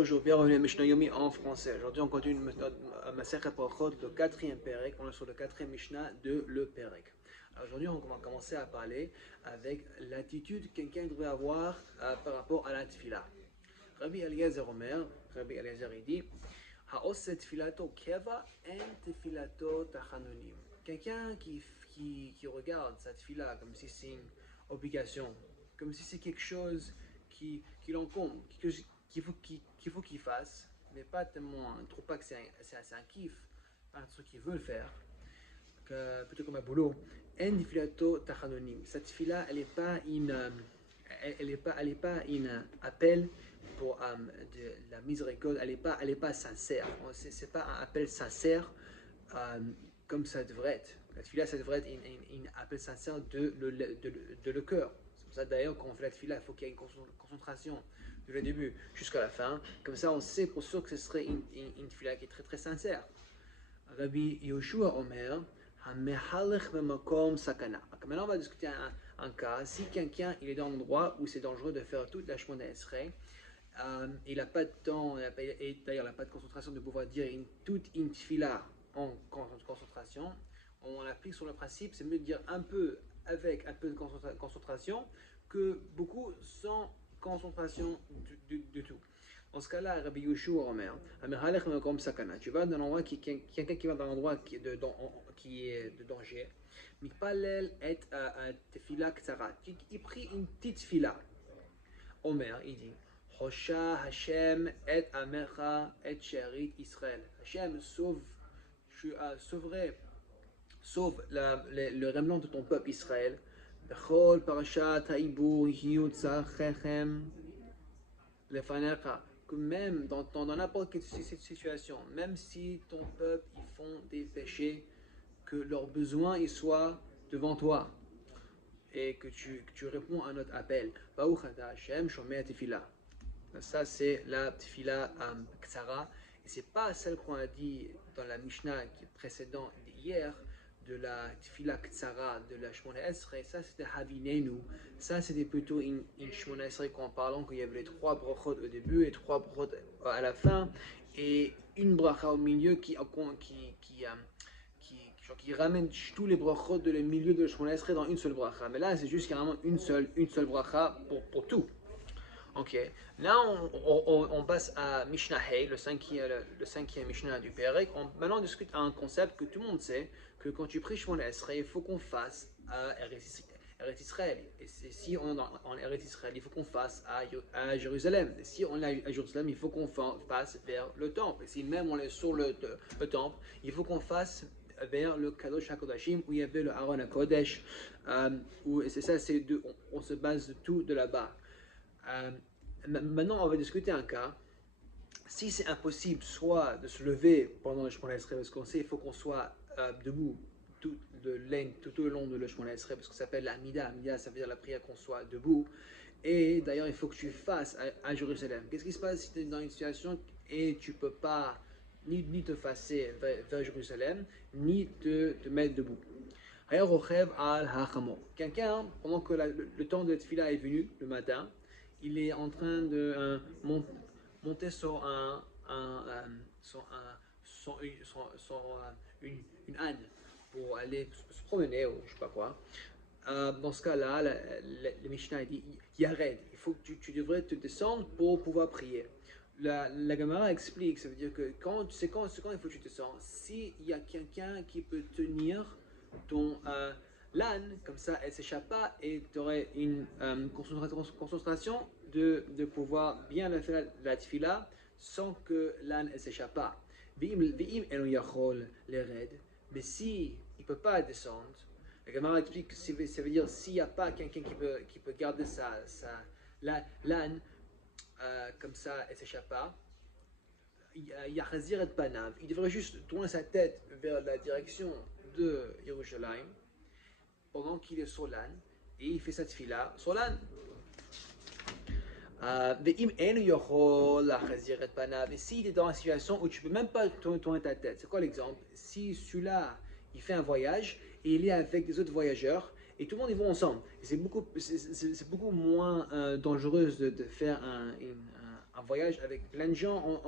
Bonjour, bienvenue à Mishnah Yomi en français. Aujourd'hui, on continue à Masechet Brachot, le quatrième Perek. On est sur le quatrième Mishnah de le Perek. Aujourd'hui, on va commencer à parler avec l'attitude que quelqu'un devrait avoir par rapport à la tfila. Rabbi Eliezer Omer, Rabbi Eliezer il dit Ha'oset tfilato keva en tfilato tachanonim. Quelqu'un qui regarde sa tfila comme si c'est une obligation, comme si c'est quelque chose qui l'encombre, qu'il faut qu'il fasse, mais pas tellement, ne trouve pas que c'est un kiff, pas un truc qu'il veut le faire, plutôt comme un boulot. En filato tachanonim. Cette fila, elle n'est pas une appel pour de la miséricorde, elle n'est pas sincère. C'est pas un appel sincère comme ça devrait être. La fila, ça devrait être une appel sincère de le cœur. C'est pour ça d'ailleurs quand on fait la fila, il faut qu'il y ait une concentration de le début jusqu'à la fin. Comme ça, on sait pour sûr que ce serait une fila qui est très très sincère. Rabbi Yoshua Omer, Hamehalech b'makom sakana. Maintenant, on va discuter un cas. Si quelqu'un il est dans un endroit où c'est dangereux de faire toute la Shemona Esrei, il n'a pas de temps, et d'ailleurs il n'a pas de concentration de pouvoir dire toute une tfila en concentration, on applique sur le principe, c'est mieux de dire un peu avec un peu de concentration que beaucoup sans concentration du tout. Dans ce cas-là, Rabbi Yoshua Omer, tu vas dans un endroit quelqu'un qui va dans un endroit qui est de danger, Mikpalel et tefila ktara, il prit une petite fila. Omer, il dit, Hosha Hashem et Amecha et Sherit Israël. Hashem sauve le remnant de ton peuple Israël. Bechol parashat haibur hiutzachechem lefanecha. Que même dans n'importe quelle situation, même si ton peuple ils font des péchés, que leurs besoins ils soient devant toi et que tu réponds à notre appel. Baruch ata Hashem shomei tefila. Ça c'est la tefila ksara et c'est pas celle qu'on a dit dans la Mishnah précédente d'hier de la tefila ksara de la Shemona Esrei. Ça c'était Havinenu. Ça c'était plutôt une Shemona Esrei en parlant qu'il y avait les 3 brachot au début et 3 brachot à la fin et une bracha au milieu qui ramène tous les brachot de le milieu de la Shemona Esrei dans une seule bracha. Mais là c'est juste carrément une seule bracha pour tout. Ok, là on passe à Mishnah Hey, le cinquième Mishnah du Perek. Maintenant on discute un concept que tout le monde sait, que quand tu pries Shemona Esrei, il faut qu'on fasse à Eretz Israël. Et si on est en Eretz Israël, il faut qu'on fasse à Jérusalem. Et si on est à Jérusalem, il faut qu'on fasse vers le temple. Et si même on est sur le temple, il faut qu'on fasse vers le Kadosh HaKodashim où il y avait le Aaron HaKodesh. C'est ça, on se base de tout de là-bas. Maintenant, on va discuter un cas. Si c'est impossible, soit de se lever pendant le Shemona Esrei, parce qu'on sait qu'il faut qu'on soit debout tout le long de le Shemona Esrei, parce que ça s'appelle l'Amida. Amida, ça veut dire la prière qu'on soit debout. Et d'ailleurs, il faut que tu fasses à Jérusalem. Qu'est-ce qui se passe si tu es dans une situation et tu ne peux pas ni te fasser vers Jérusalem, ni te mettre debout? Quelqu'un, pendant que le temps de Tfila est venu, le matin, il est en train de monter sur une âne pour aller se promener ou je sais pas quoi. Dans ce cas-là, le Mishnah dit Yared, il faut que tu devrais te descendre pour pouvoir prier. La Gemara explique, ça veut dire que quand il faut que tu descends, s'il y a quelqu'un qui peut tenir ton l'âne, comme ça elle s'échappe pas et tu aurais une concentration de pouvoir bien faire la tfila sans que l'âne elle s'échappe pas. Mais si il peut pas descendre, la Gemara explique que ça veut dire s'il n'y a pas quelqu'un qui peut garder l'âne comme ça elle s'échappe pas, il devrait juste tourner sa tête vers la direction de Yerushalayim pendant qu'il est sur l'âne et il fait cette fila sur l'âne. Et s'il est dans une situation où tu ne peux même pas tourner ta tête, c'est quoi l'exemple? Si celui-là il fait un voyage et il est avec des autres voyageurs et tout le monde ils vont ensemble, c'est beaucoup moins dangereux de faire un un voyage avec plein de gens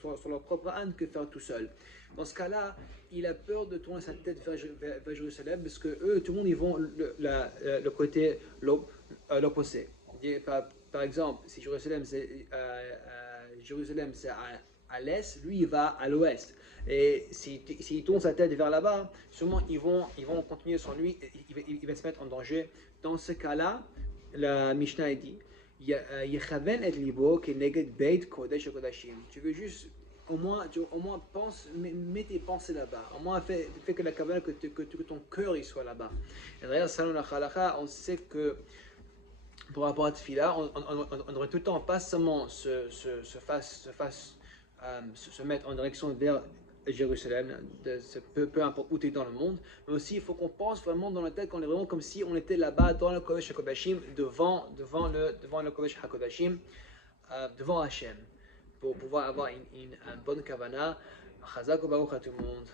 sur leur propre âne que faire tout seul. Dans ce cas-là, il a peur de tourner sa tête vers Jérusalem parce que eux, tout le monde, ils vont le côté l'opposé. Par exemple, si Jérusalem c'est à l'est, lui il va à l'ouest. Et s'il tourne sa tête vers là-bas, sûrement ils vont continuer sans lui, il va se mettre en danger. Dans ce cas-là, la Mishnah dit, Yechaven et libo keneged beit kodesh kodashim. Tu veux juste au moins pense, mets tes pensées là-bas. Au moins fais que la kavana, que ton cœur il soit là-bas. Et d'ailleurs, selon la halakha, on sait que pour rapport à Tfila, on devrait tout le temps pas seulement se mettre en direction vers Jérusalem, peu importe où tu es dans le monde, mais aussi il faut qu'on pense vraiment dans la tête qu'on est vraiment comme si on était là-bas dans le Kodesh HaKodashim, devant le Kodesh HaKodashim, devant Hachem, pour pouvoir avoir une bonne kavana. Chazak ou baruch à tout le monde.